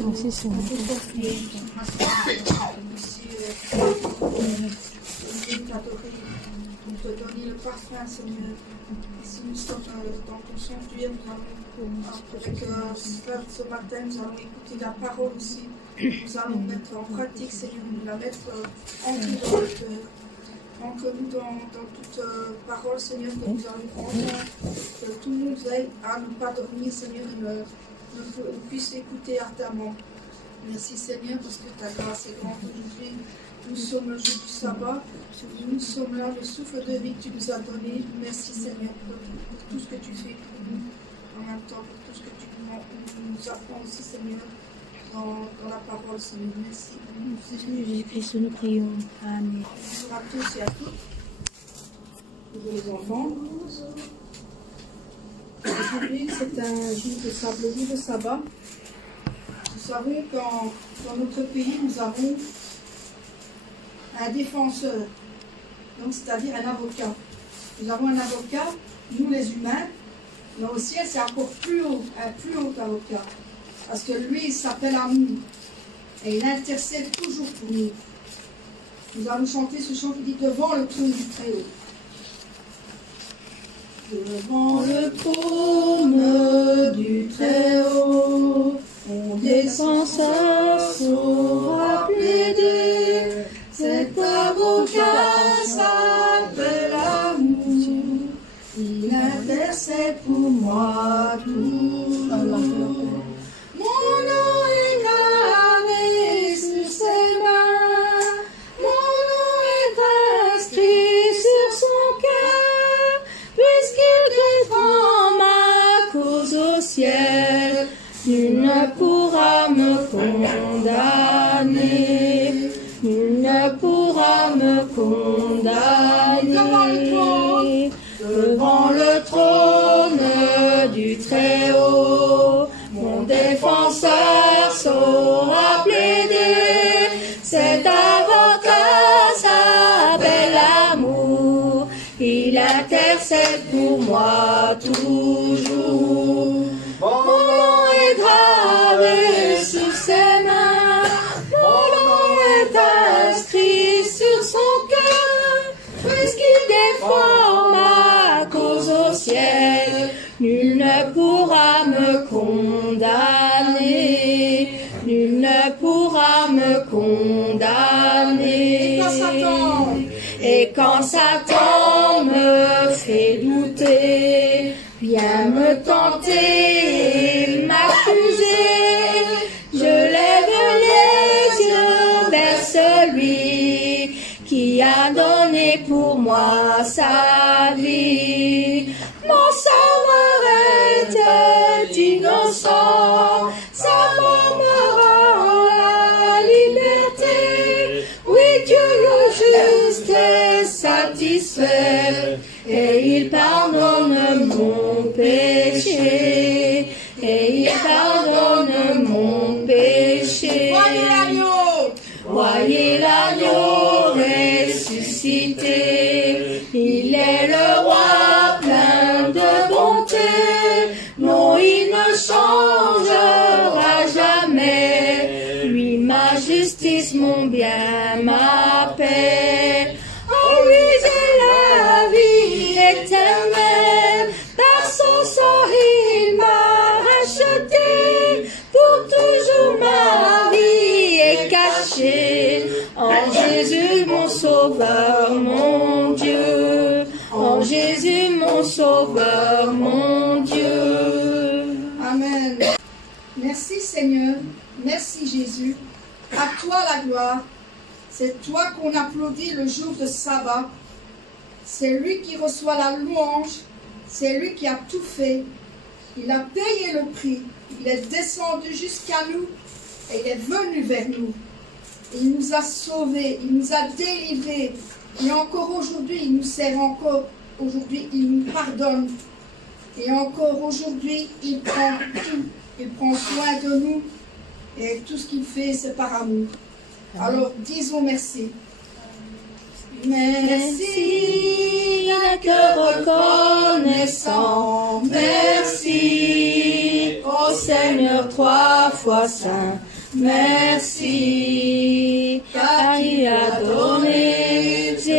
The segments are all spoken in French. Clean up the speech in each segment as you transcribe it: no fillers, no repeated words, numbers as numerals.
Merci Seigneur. Nous te donner le parfum, Seigneur. Si nous sommes dans ton sanctuaire, avec frère ce matin, nous allons écouter la parole aussi. Nous allons mettre en pratique, Seigneur, nous la mettre en nous dans le cœur. Ancre-nous dans toute parole, Seigneur, que nous allons entendre, que tout le monde veille à ne pas dormir, Seigneur, et nous puisse écouter ardemment. Merci, Seigneur, parce que ta grâce est grande aujourd'hui. Nous sommes le jour du sabbat, nous sommes là, le souffle de vie que tu nous as donné. Merci, Seigneur, pour tout ce que tu fais pour nous, en même temps pour tout ce que tu nous apprends aussi, Seigneur, dans la parole, Seigneur. Merci. Seigneur Jésus-Christ, nous prions. Amen. Bonjour à tous et à toutes. Bonjour les enfants. Aujourd'hui, c'est un jour de sabbat, le jour de sabbat. Nous savons qu'en dans notre pays, nous avons un défenseur, donc c'est-à-dire un avocat. Nous avons un avocat, nous les humains, mais au ciel c'est encore plus haut, un plus haut avocat. Parce que lui, il s'appelle Amour. Et il intercède toujours pour nous. Nous allons chanter ce chant qui dit devant le trône du Très-Haut. Devant le trône du Très-Haut, mon défenseur saura plaider. Cet avocat s'appelle Amour. Il intercède pour moi toujours. Mon nom est gravé sur ses mains, mon nom est inscrit sur son cœur, puisqu'il défend ma cause au ciel, nul ne pourra me condamner, nul ne pourra me condamner. Devant le trône du Très-Haut, mon défenseur saura plaider. Cet avocat s'appelle Amour. Il intercède pour moi toujours. Mon nom est gravé sur ses mains. Mon nom est inscrit sur son cœur. Puisqu'il défend ma cause au ciel, nul ne pourra me condamner, nul ne pourra me condamner. Et quand Satan me fait douter, vient me tenter et m'accuser, je lève les yeux vers celui qui a donné pour moi sa vie. Mon sauveur était innocent, sa mort me rend la liberté. Oui, Dieu le juste est satisfait, et il pardonne mon péché, et il pardonne mon péché. Voyez l'agneau, voyez l'agneau ressuscité, il est le roi plein de bonté. Non, il ne changera jamais. Lui, ma justice, mon bien, ma paix. En lui, j'ai la vie éternelle. Par son sang, il m'a racheté. Pour toujours, ma vie est cachée. En Jésus, mon sauveur, mon Dieu. En Jésus, mon sauveur, mon Dieu. Amen. Merci Seigneur, merci Jésus. À toi la gloire. C'est toi qu'on applaudit le jour de sabbat. C'est lui qui reçoit la louange. C'est lui qui a tout fait. Il a payé le prix. Il est descendu jusqu'à nous et il est venu vers nous. Il nous a sauvés, il nous a délivrés. Et encore aujourd'hui, il nous sert encore. Aujourd'hui, il nous pardonne. Et encore aujourd'hui, il prend tout. Il prend soin de nous. Et tout ce qu'il fait, c'est par amour. Alors, disons merci. Merci, un cœur reconnaissant. Merci, oh Ô Seigneur, 3 fois saint, merci, car tu as donné Jésus-Christ,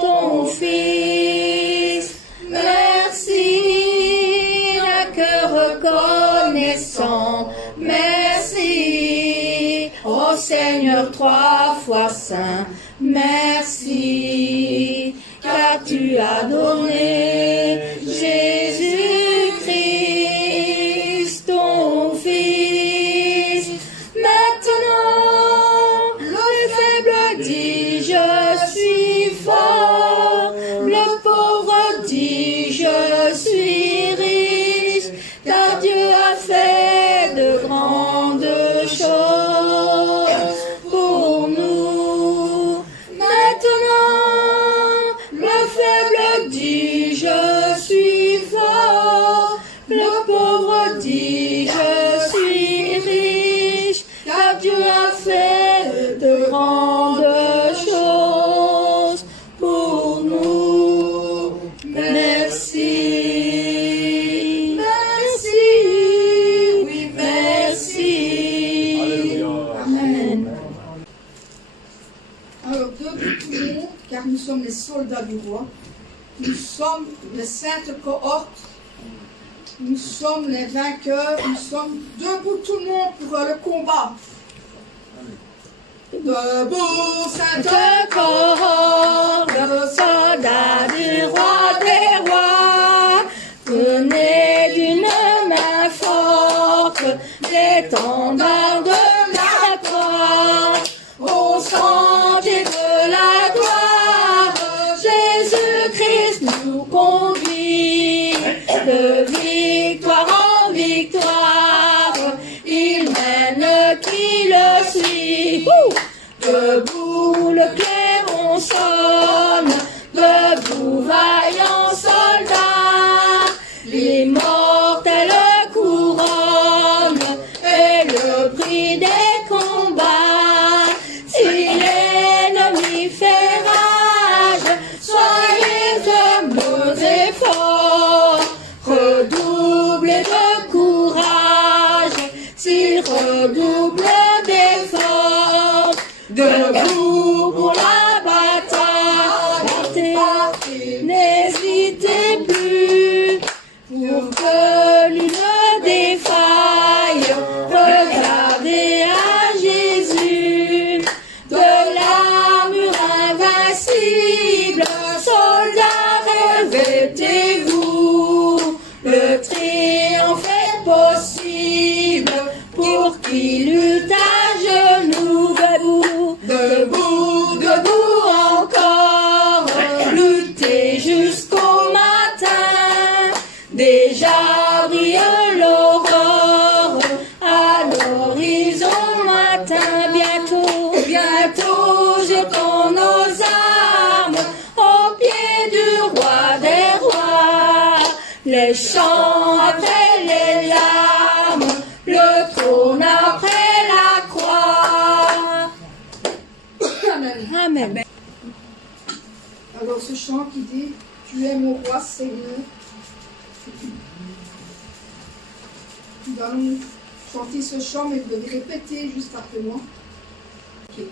ton Fils. Merci, un cœur reconnaissant, merci, ô Seigneur, 3 fois saint, merci, car tu as donné Jésus-Christ, ton Fils. Maintenant, le faible dit, je suis fort, le pauvre dit, je suis riche, car Dieu a fait de grandes choses pour nous. Maintenant, le faible dit, je suis fort, le pauvre dit, je suis riche, car Dieu a fait de grandes choses pour nous. Merci, merci, oui, merci. Amen. Alors, debout tout le monde, car nous sommes les soldats du roi. Nous sommes les saintes cohortes. Nous sommes les vainqueurs. Nous sommes debout tout le monde pour le combat. Debout, sainte Cohorte, soldats du roi des rois, tenez d'une main forte l'étendard de la croix, au sentier de la gloire, Jésus-Christ nous conduit de victoire en victoire, il mène qui le suit. Debout le clairon sonne, debout vaillant soldat, l'immortelle couronne et le prix des combats. Si l'ennemi fait rage, soyez humbles et forts, redoublez de courage, s'il redouble d'efforts. Debout pour la bataille, n'hésitez plus, pour que l'une défaille, regardez à Jésus, de l'armure invincible, soldats, revêtez-vous, le triomphe est possible, pour qui lutte à genoux. Debout, debout encore, luttez jusqu'au matin, déjà brille l'aurore, à l'horizon lointain, bientôt, bientôt jetons nos armes, au pied du roi des rois, les chants après les larmes, le trône après la croix. Amen. Alors ce chant qui dit « Tu es mon roi Seigneur », nous allons chanter ce chant, mais vous devez répéter juste après moi. Okay.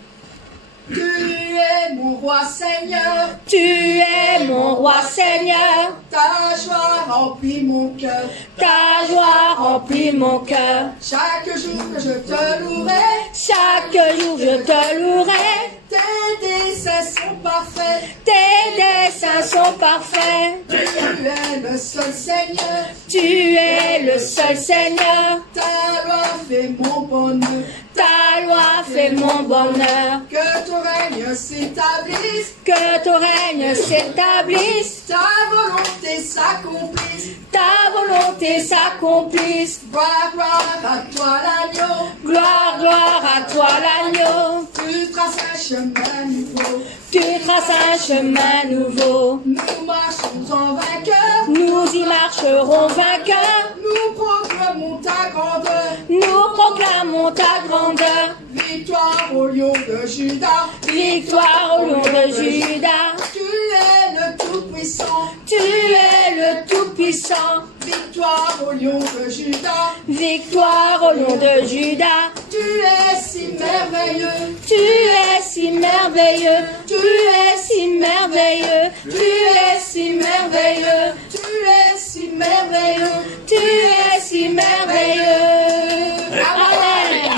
Tu es mon roi Seigneur, tu es mon roi Seigneur, ta joie remplit mon cœur, ta joie remplit mon cœur. Chaque jour que je te louerai, chaque jour je te louerai. Tes desseins sont parfaits, tes desseins sont parfaits. Tu es le seul Seigneur, tu es le seul Seigneur. Ta loi fait mon bonheur, ta loi fait mon bonheur. Que ton règne s'établisse, que ton règne s'établisse. Ta volonté s'accomplisse, ta volonté s'accomplisse. Gloire, gloire à toi l'agneau, gloire, gloire à toi l'agneau. Tu traces un chemin nouveau, tu traces un chemin nouveau. Nous marchons en vainqueur, nous y marcherons vainqueurs. Nous proclamons ta grandeur, nous proclamons ta grandeur. Victoire au lion de Juda, victoire au lion de Juda. Tu es le Tout-Puissant, tu es le Tout-Puissant. Tout-Puissant. Victoire au lion de Juda. Victoire au lion de Juda. Tu es si merveilleux. Tu es si merveilleux. Tu es si merveilleux. Tu es si merveilleux. Tu es si merveilleux. Tu es si merveilleux. Amen.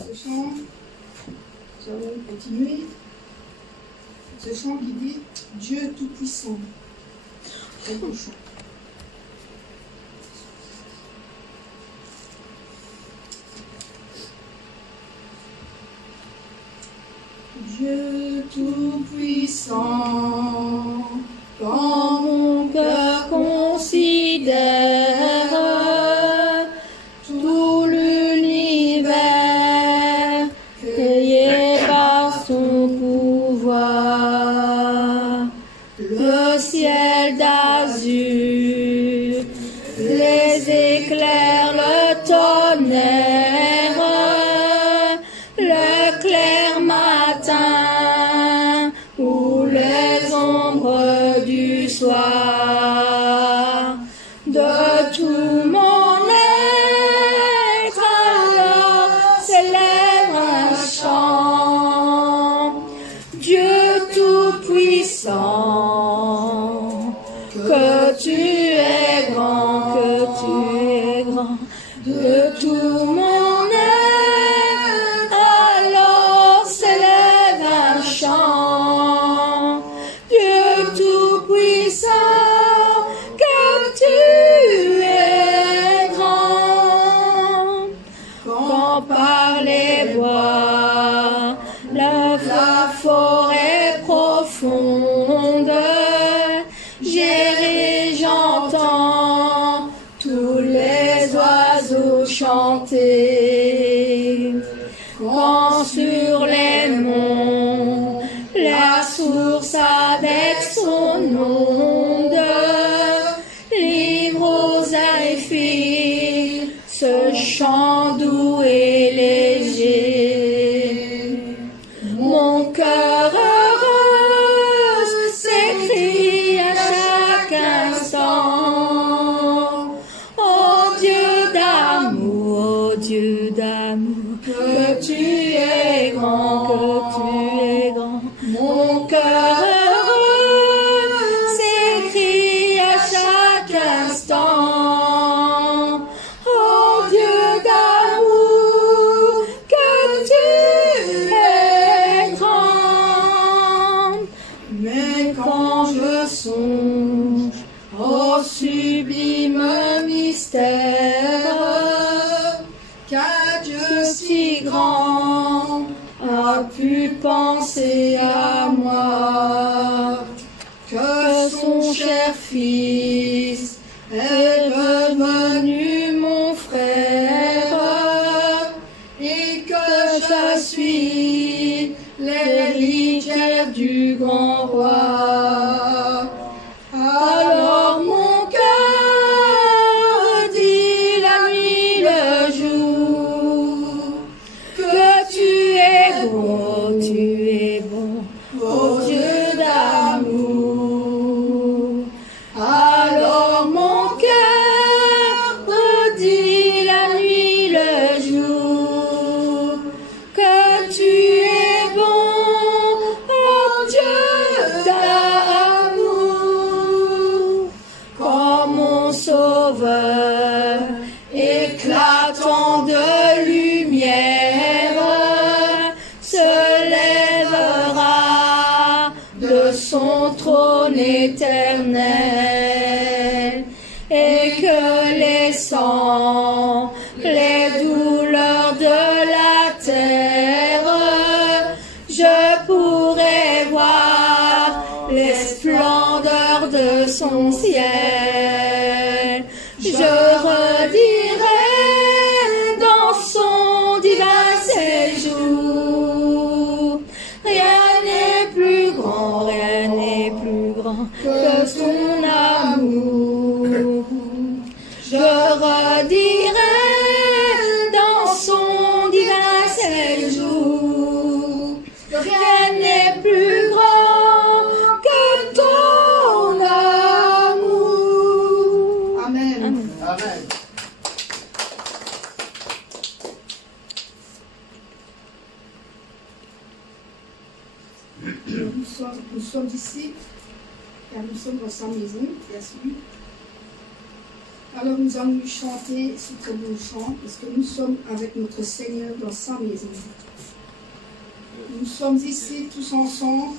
Ce chant, nous allons continuer. Ce chant qui dit Dieu Tout-Puissant. Très beau chant. Dieu Tout-Puissant, Quand mon cœur considère tout l'univers créé par son pouvoir, le ciel d'azur, les éclairs, le tonnerre, le clair matin ou les ombres du soir, de tout mon être alors s'élève un chant. Dieu Tout-Puissant, que tu es grand, que tu es grand, de tout mon être alors s'élève un chant. Dieu Tout-Puissant, que tu es grand. Quand par les bois, la forêt profonde, j'entends tous les oiseaux chanter. Quand sur les monts, la source avec son onde livre aux zéphyrs ce chant doux et léger. Mon cœur heureux s'écrie à chaque instant. Oh Dieu d'amour, que tu es grand, que tu es grand. Mon cœur heureux s'écrie à chaque instant. Oh Dieu d'amour, que tu es grand. Mais quand je songe au sublime mystère, qu'un Dieu si grand a pu penser à moi, que son cher fils est devenu mon frère, et que je suis l'héritière du grand roi. Alors mon cœur dit la nuit, le jour, que tu es bon, oh Dieu d'amour. Alors mon cœur dit la nuit, le jour, que tu es bon, oh Dieu d'amour. Quand mon sauveur, éclatant de lumière, se lèvera de son trône éternel, et que laissant les douleurs de la terre, je pourrai voir les splendeurs de son ciel. Je redirai dans son divin séjour, rien n'est plus grand, que son amour. Je redirai dans son divin séjour, rien n'est plus grand que sommes ici, car nous sommes dans sa maison, bien sûr. Alors nous allons lui chanter ce très beau chant, parce que nous sommes avec notre Seigneur dans sa maison. Nous sommes ici tous ensemble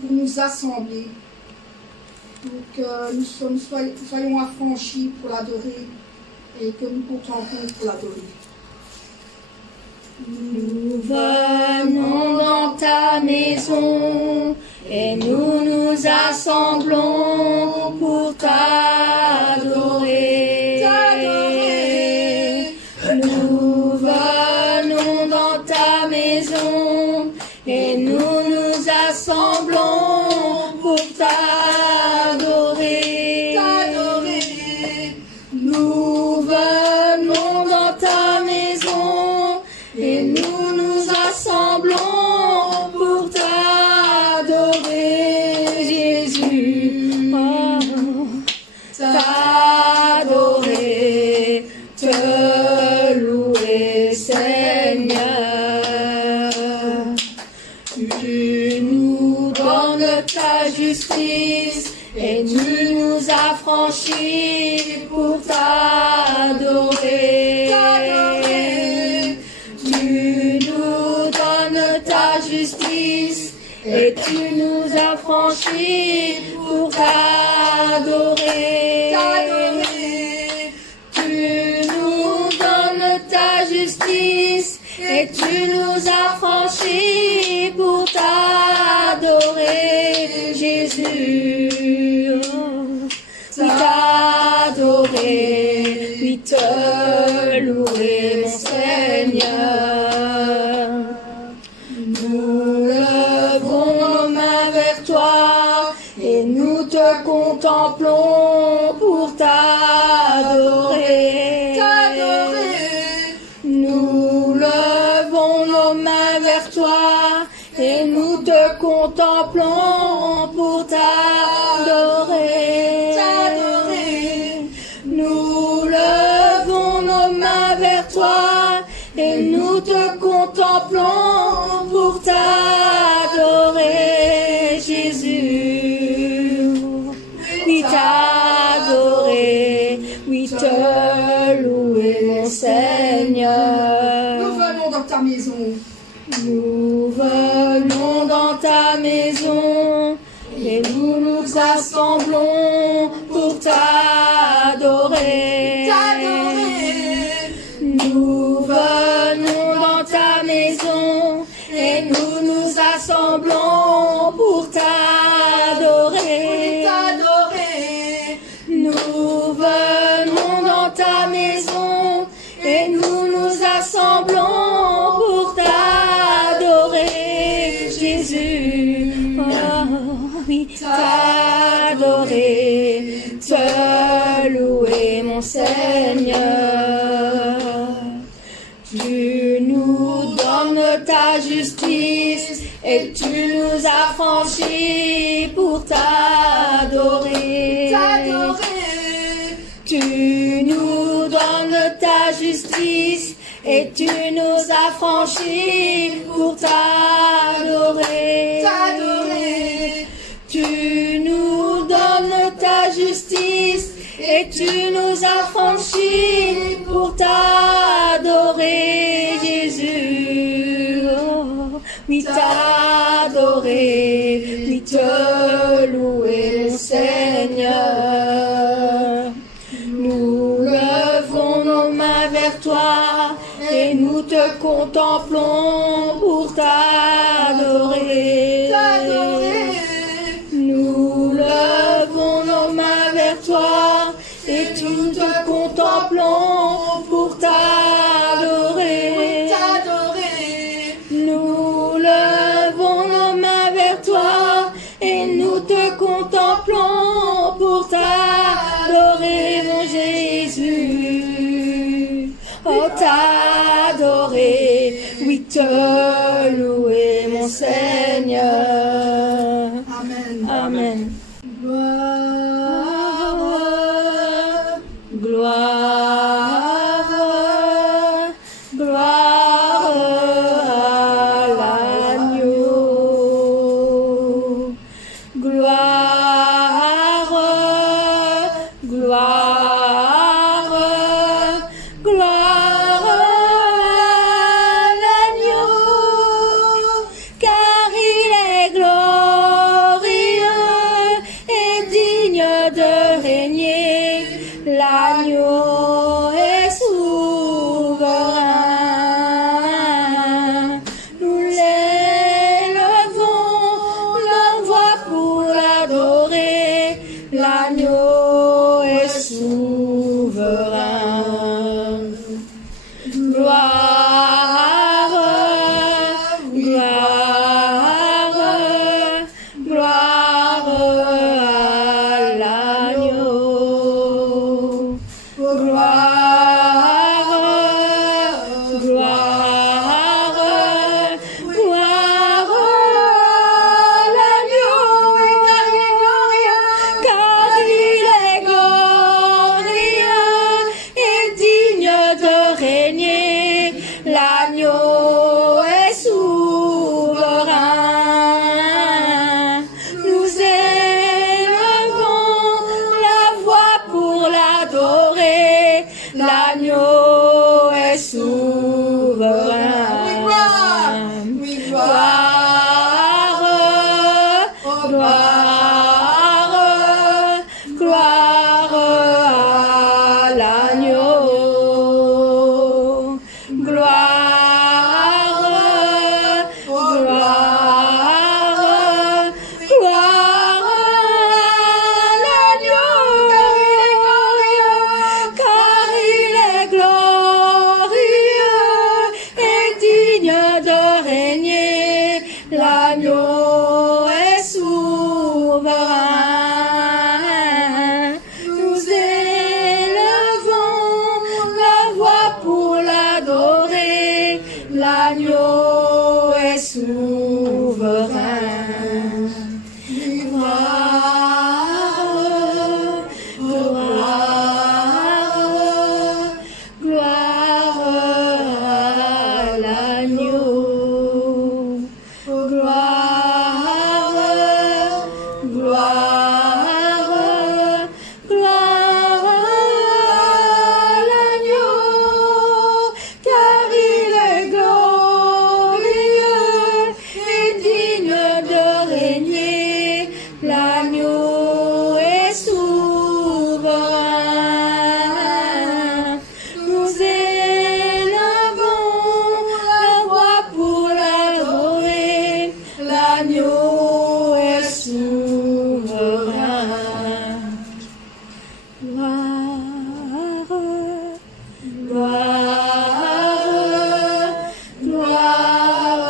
pour nous assembler, pour que nous soyons affranchis pour l'adorer et que nous contemplons pour l'adorer. Nous venons dans ta maison et nous nous assemblons pour t'adorer. Nous venons dans ta maison et nous nous assemblons pour t'adorer. Nous venons dans ta maison et nous nous assemblons pour t'adorer, Jésus. Oh, t'adorer, te louer, Seigneur. Tu nous donnes ta justice et tu nous affranchis pour t'adorer. Tu nous donnes ta justice et tu nous affranchis pour t'adorer. Tu nous donnes ta justice et tu nous affranchis pour t'adorer, Jésus. Oui, t'adorer, oui, te louer, mon Seigneur. Nous levons nos mains vers toi et nous te contemplons pour t'adorer. Nous levons nos mains vers toi et nous te contemplons pour t'adorer. Nous levons nos mains vers toi et nous te contemplons pour t'adorer, Jésus. Oui, t'adorer, oui, te louer, mon Seigneur. Nous venons dans ta maison. Nous venons dans ta maison et nous nous assemblons pour t'adorer. Nous venons dans ta maison et nous nous assemblons pour t'adorer. Nous venons dans ta maison et nous nous assemblons pour t'adorer, Jésus. Oh, oui, t'adorer, te louer, mon Seigneur. Tu nous donnes ta justice et tu nous affranchis pour t'adorer. Tu nous donnes ta justice et tu nous affranchis pour t'adorer. Tu nous donnes ta justice et tu nous affranchis pour t'adorer, Jésus. Oh, oui, t'adorer, oui, te louer, mon Seigneur. Nous levons nos mains vers toi et nous te contemplons pour t'adorer. Nous levons nos mains vers toi et nous te contemplons pour t'adorer. Nous levons nos mains vers toi et nous te contemplons pour t'adorer, mon Jésus. Oh, t'adorer, oui, te louer, mon Seigneur. Amen. Amen. Gloire, gloire, gloire à l'agneau. l'agneau est souverain. Gloire, gloire, gloire à l'agneau. Gloire, gloire, gloire à l'agneau. Car il est glorieux et digne de régner. L'agneau est souverain. Nous élevons la voix pour l'adorer. L'agneau est souverain. Gloire, gloire, gloire à l'agneau. Gloire, gloire, gloire à l'agneau. Car il est glorieux et digne de régner. L'agneau est souverain. Nous élevons la voix pour l'adorer. L'agneau est souverain. Gloire, gloire, gloire à l'agneau. Gloire, gloire, gloire à l'agneau. Car il est glorieux et digne de régner. L'agneau est souverain. Nous élevons la voix pour l'adorer. L'agneau est souverain. Gloire, gloire, gloire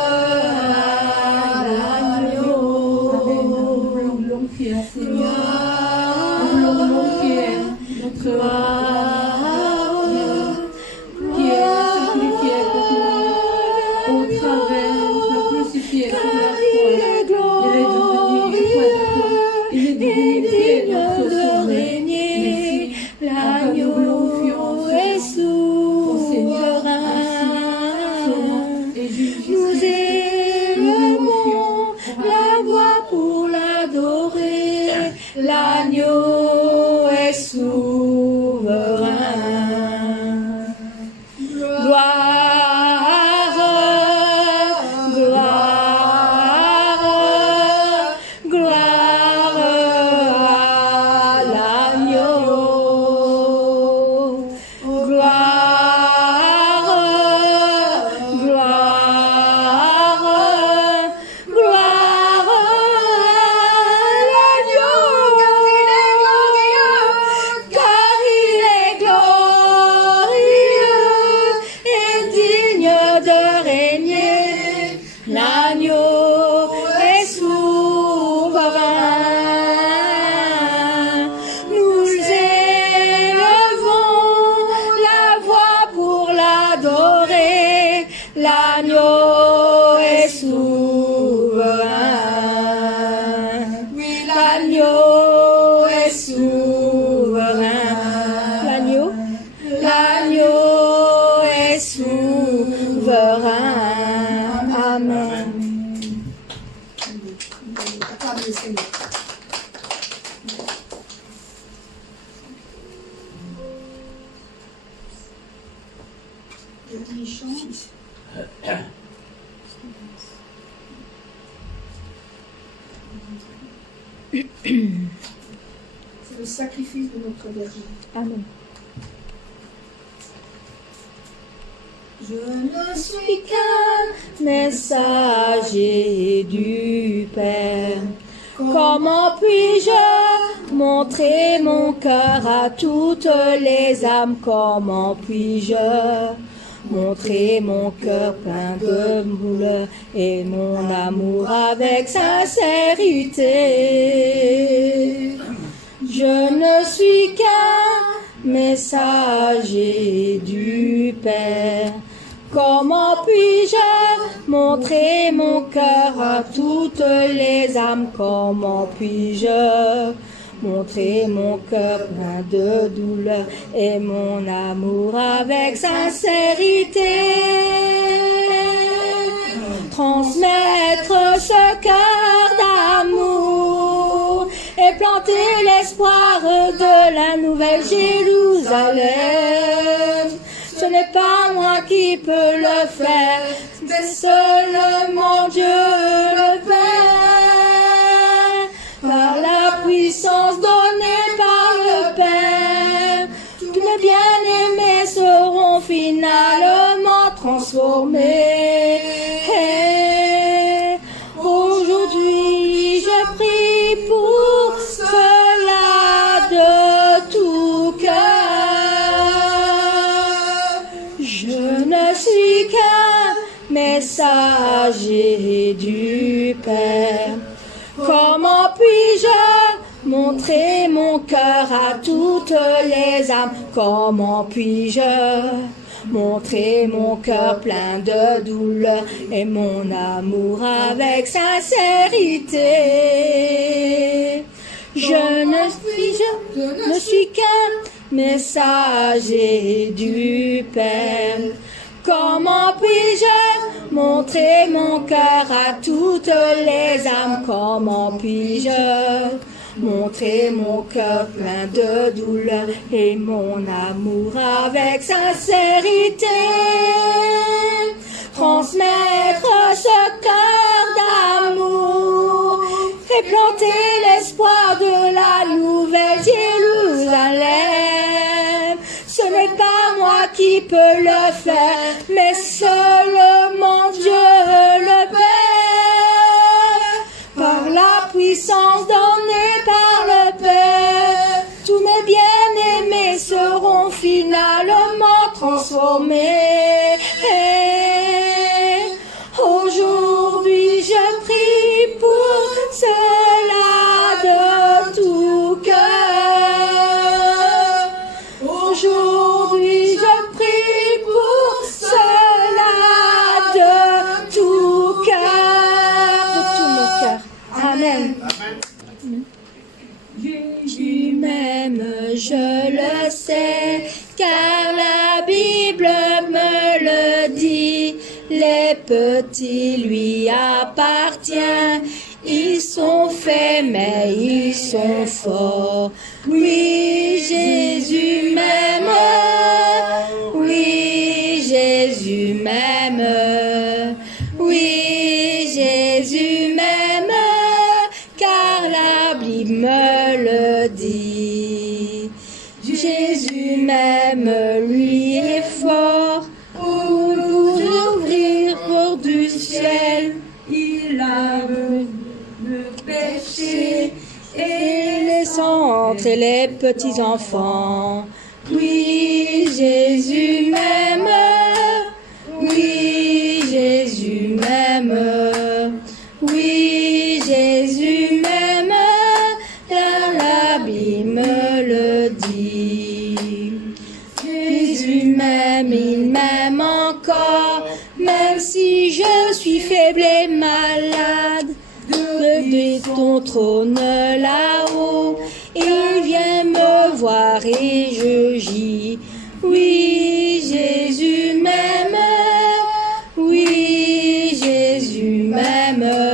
à l'agneau. L'homme qui est assez Gloire, l'homme qui est notre qui est sacrifié pour nous au travers le crucifié sur la croix. Il est devenu il est devenu notre sauveur. Merci. L'agneau est souverain. Nous élevons la voix pour l'adorer. L'agneau est souverain. Gloire, gloire, gloire à l'agneau. Gloire, gloire, gloire à l'agneau. Car il est glorieux et digne de régner. L'agneau est souverain. Nous élevons la voix pour l'adorer. L'agneau est souverain. L'agneau est souverain. L'agneau est souverain. Amen. Acclamez le Seigneur. Dernier chant. C'est le sacrifice de notre berger. Amen. Je ne suis qu'un messager du Père. Comment puis-je montrer mon cœur à toutes les âmes. Comment puis-je montrer mon cœur plein de douleur et mon amour avec sincérité? Je ne suis qu'un messager du Père. Comment puis-je montrer mon cœur à toutes les âmes? Comment puis-je montrer mon cœur plein de douleur et mon amour avec sincérité? Transmettre ce cœur d'amour et planter l'espoir de la nouvelle Jérusalem. Ce n'est pas moi qui peux le faire, c'est seulement Dieu le Père. Par la puissance donnée par le Père, tous mes bien-aimés seront finalement transformés. Aujourd'hui, je prie pour cela de tout cœur. Je ne suis qu'un messager du Père. Comment puis-je montrer mon cœur à toutes les âmes? Comment puis-je montrer mon cœur plein de douleur et mon amour avec sincérité? Je ne suis qu'un messager du Père. Comment puis-je montrer mon cœur à toutes les âmes? Comment puis-je montrer mon cœur plein de douleur et mon amour avec sincérité? Transmettre ce cœur d'amour et planter l'espoir de la nouvelle Jérusalem. Ce n'est pas moi qui peux le faire, mais seulement Dieu le Père. Par la puissance donnée par le Père, tous mes bien-aimés seront finalement transformés. Aujourd'hui, je prie pour cela de tout cœur. Aujourd'hui, je prie pour cela de tout cœur, de tout mon cœur. Amen. Jésus m'aime, je le sais, car la Bible me le dit. Les petits lui appartiennent, ils sont faits mais ils sont forts. Oui, Jésus m'aime, oui, Jésus m'aime, oui, Jésus m'aime, car la Bible me le dit. Jésus m'aime, lui est fort, pour nous ouvrir portes du ciel. Il a le péché et les centres et les petits enfants. Oui, Jésus m'aime, oui, Jésus m'aime, oui, Jésus m'aime, la Bible me le dit. Jésus m'aime, il m'aime encore, même si je suis faible et malade. Depuis ton trône là-haut, il vient me voir et je gis. Oui, Jésus m'aime, oui, Jésus m'aime.